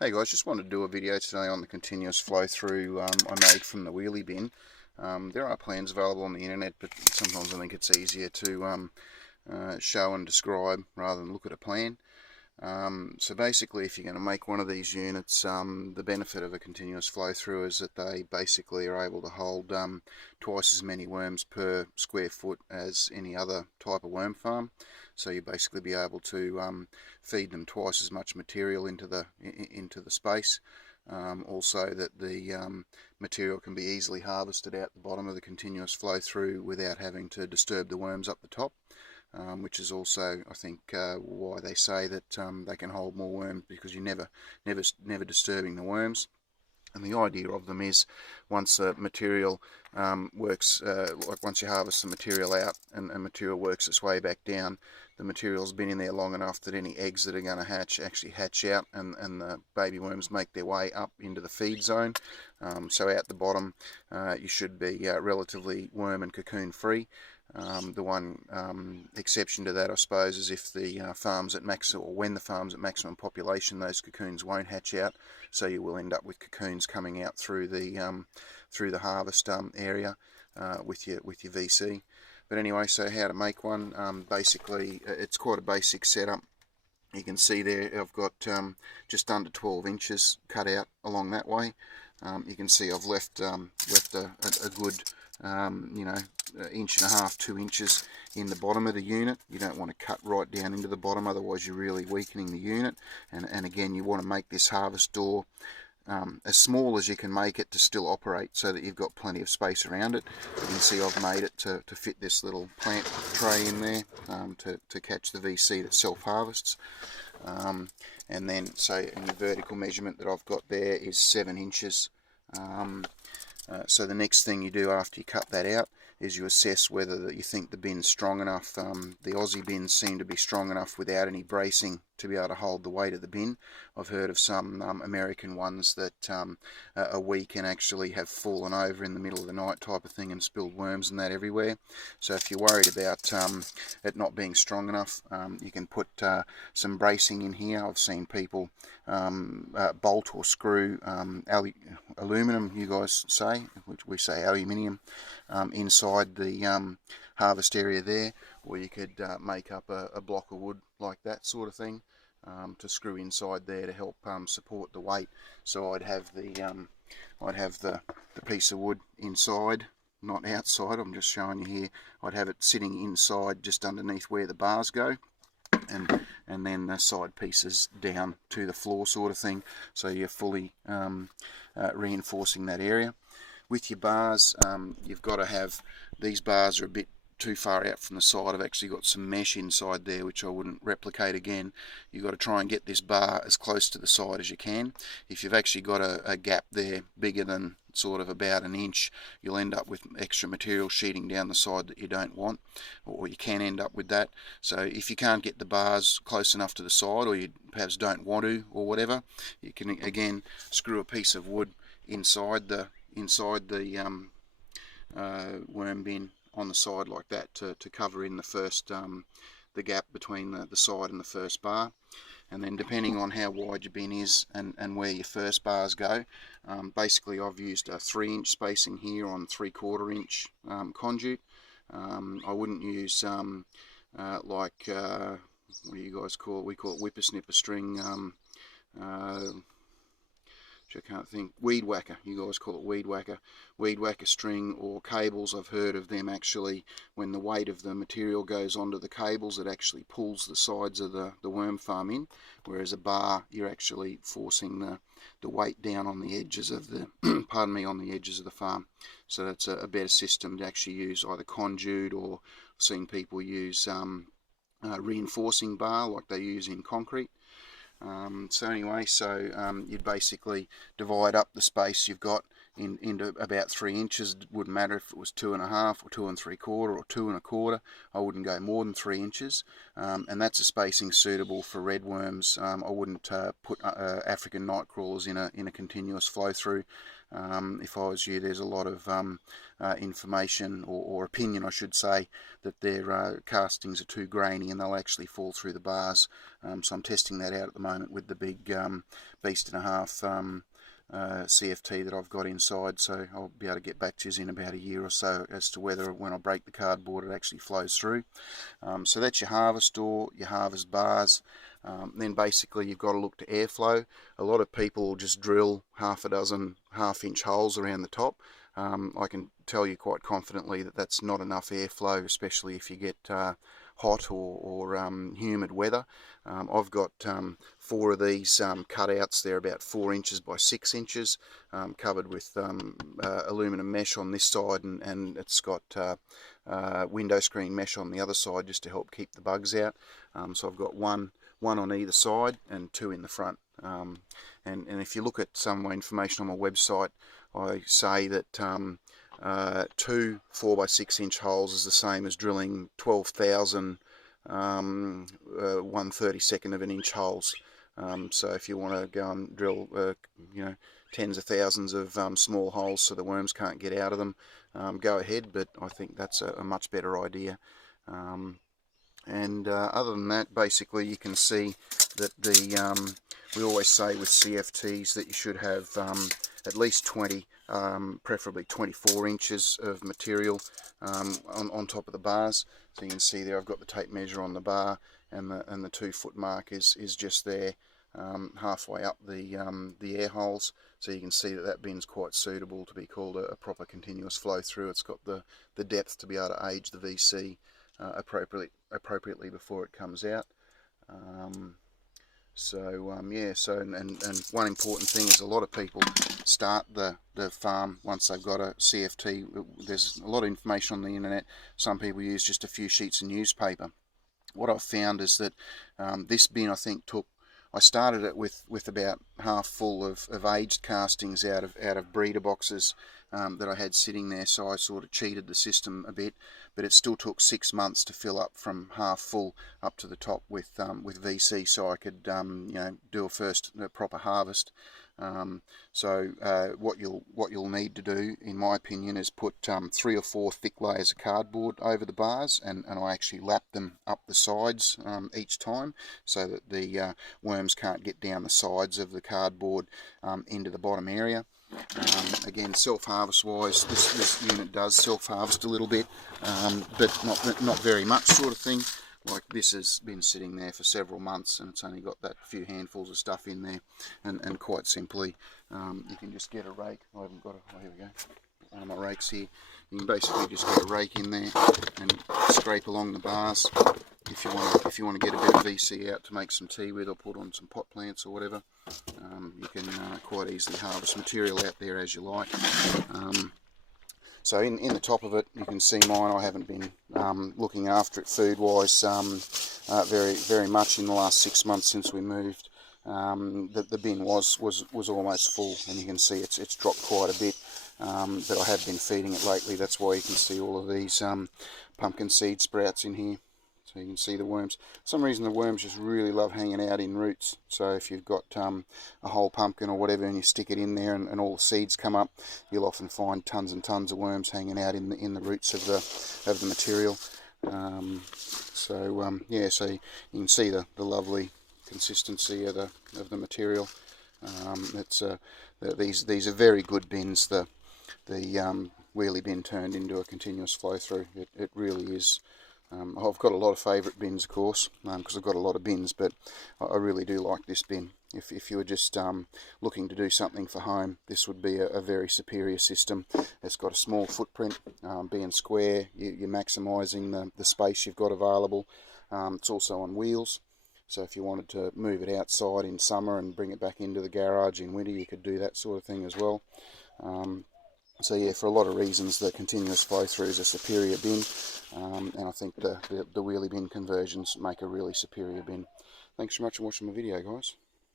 Hey guys, just wanted to do a video today on the continuous flow through I made from the wheelie bin. There are plans available on the internet, but sometimes I think it's easier to show and describe rather than look at a plan. So basically, if you're going to make one of these units, the benefit of a continuous flow through is that they basically are able to hold twice as many worms per square foot as any other type of worm farm. So you basically be able to feed them twice as much material into the space. Also that the material can be easily harvested out the bottom of the continuous flow through without having to disturb the worms up the top. Which is also, I think, why they say that they can hold more worms, because you're never disturbing the worms. And the idea of them is, once the material works, like once you harvest the material out and material works its way back down, the material's been in there long enough that any eggs that are going to hatch actually hatch out, and the baby worms make their way up into the feed zone. So out the bottom, you should be relatively worm and cocoon free. The one exception to that, I suppose, is if the farm's at max, or when the farm's at maximum population, those cocoons won't hatch out, so you will end up with cocoons coming out through the harvest area with your VC. But anyway, so how to make one? Basically, it's quite a basic setup. You can see there I've got just under 12 inches cut out along that way. You can see I've left a good inch and a half, 2 inches in the bottom of the unit. You don't want to cut right down into the bottom, otherwise you're really weakening the unit. And again, you want to make this harvest door as small as you can make it to still operate, so that you've got plenty of space around it. You can see I've made it to fit this little plant tray in there to catch the VC that self-harvests. And then, so in the vertical measurement that I've got there is 7 inches. So the next thing you do after you cut that out is you assess whether you think the bin's strong enough. The Aussie bins seem to be strong enough without any bracing to be able to hold the weight of the bin. I've heard of some American ones that are weak and actually have fallen over in the middle of the night type of thing and spilled worms and that everywhere. So if you're worried about it not being strong enough, you can put some bracing in here. I've seen people bolt or screw aluminum, you guys say, which we say aluminium, inside the harvest area there, or you could make up a block of wood like that sort of thing to screw inside there to help support the weight. So I'd have the piece of wood inside, not outside. I'm just showing you here. I'd have it sitting inside, just underneath where the bars go, and then the side pieces down to the floor sort of thing, so you're fully reinforcing that area. With your bars, you've got to have, these bars are a bit too far out from the side. I've actually got some mesh inside there which I wouldn't replicate again. You've got to try and get this bar as close to the side as you can. If you've actually got a gap there bigger than sort of about an inch, you'll end up with extra material sheeting down the side that you don't want, or you can end up with that. So if you can't get the bars close enough to the side, or you perhaps don't want to, or whatever, you can again screw a piece of wood inside the worm bin on the side like that to cover in the first the gap between the side and the first bar. And then depending on how wide your bin is and where your first bars go, basically I've used a 3-inch spacing here on 3/4 inch conduit. I wouldn't use what do you guys call it? We call it whippersnipper string, I can't think, weed whacker, you guys call it weed whacker string, or cables. I've heard of them actually, when the weight of the material goes onto the cables, it actually pulls the sides of the worm farm in, whereas a bar, you're actually forcing the weight down on the edges of the pardon me, on the edges of the farm. So that's a better system to actually use either conduit, or I've seen people use reinforcing bar like they use in concrete. So anyway, you'd basically divide up the space you've got into about 3 inches. It wouldn't matter if it was 2.5 or 2 3/4 or 2 1/4. I wouldn't go more than 3 inches, and that's a spacing suitable for redworms. I wouldn't put African night crawlers in a continuous flow through. If I was you, there's a lot of information or opinion, I should say, that their castings are too grainy and they'll actually fall through the bars. So I'm testing that out at the moment with the big beast and a half CFT that I've got inside, so I'll be able to get back to you in about a year or so as to whether when I break the cardboard it actually flows through. So that's your harvest door, your harvest bars. Then basically you've got to look to airflow. A lot of people will just drill half a dozen half-inch holes around the top. I can tell you quite confidently that that's not enough airflow, especially if you get hot or humid weather. I've got 4 of these cutouts. They're about 4 inches by 6 inches, covered with aluminum mesh on this side, and it's got window screen mesh on the other side just to help keep the bugs out. So I've got one on either side and 2 in the front. And if you look at some of my information on my website, I say that 2 4 by 6 inch holes is the same as drilling 12,000 1/32 of an inch holes. So if you want to go and drill tens of thousands of small holes so the worms can't get out of them, go ahead, but I think that's a much better idea. Other than that, basically you can see that we always say with CFTs that you should have at least 20, preferably 24 inches of material on top of the bars. So you can see there I've got the tape measure on the bar, and the 2 foot mark is just there, halfway up the air holes. So you can see that bin's quite suitable to be called a proper continuous flow through. It's got the depth to be able to age the VC appropriately before it comes out. And one important thing is a lot of people start the farm once they've got a CFT. There's a lot of information on the internet. Some people use just a few sheets of newspaper. What I've found is that this bin, I think, I started it with about half full of aged castings out of breeder boxes that I had sitting there, so I sort of cheated the system a bit, but it still took 6 months to fill up from half full up to the top with VC, so I could do a first proper harvest. What you'll need to do, in my opinion, is put 3 or 4 thick layers of cardboard over the bars, and I actually lap them up the sides each time, so that the worms can't get down the sides of the cardboard into the bottom area. Again, self-harvest wise, this unit does self-harvest a little bit, but not very much, sort of thing. Like this has been sitting there for several months and it's only got that few handfuls of stuff in there, and quite simply you can just get a rake. I haven't got oh, here we go, one of my rakes here. You can basically just get a rake in there and scrape along the bars. If you want to get a bit of VC out to make some tea with, or put on some pot plants or whatever, you can quite easily harvest material out there as you like. So in the top of it, you can see mine. I haven't been looking after it food-wise very much in the last 6 months since we moved. The bin was almost full, and you can see it's dropped quite a bit. But I have been feeding it lately. That's why you can see all of these pumpkin seed sprouts in here. So you can see the worms. For some reason the worms just really love hanging out in roots. So if you've got a whole pumpkin or whatever and you stick it in there and all the seeds come up, you'll often find tons and tons of worms hanging out in the roots of the material. So you can see the lovely consistency of the material. These are very good bins. The wheelie bin turned into a continuous flow through. It really is. I've got a lot of favourite bins, of course, because I've got a lot of bins, but I really do like this bin. If you were just looking to do something for home, this would be a very superior system. It's got a small footprint, being square, you're maximising the space you've got available. It's also on wheels, so if you wanted to move it outside in summer and bring it back into the garage in winter, you could do that sort of thing as well. So yeah, for a lot of reasons, the continuous flow through is a superior bin, and I think the wheelie bin conversions make a really superior bin. Thanks so much for watching my video, guys.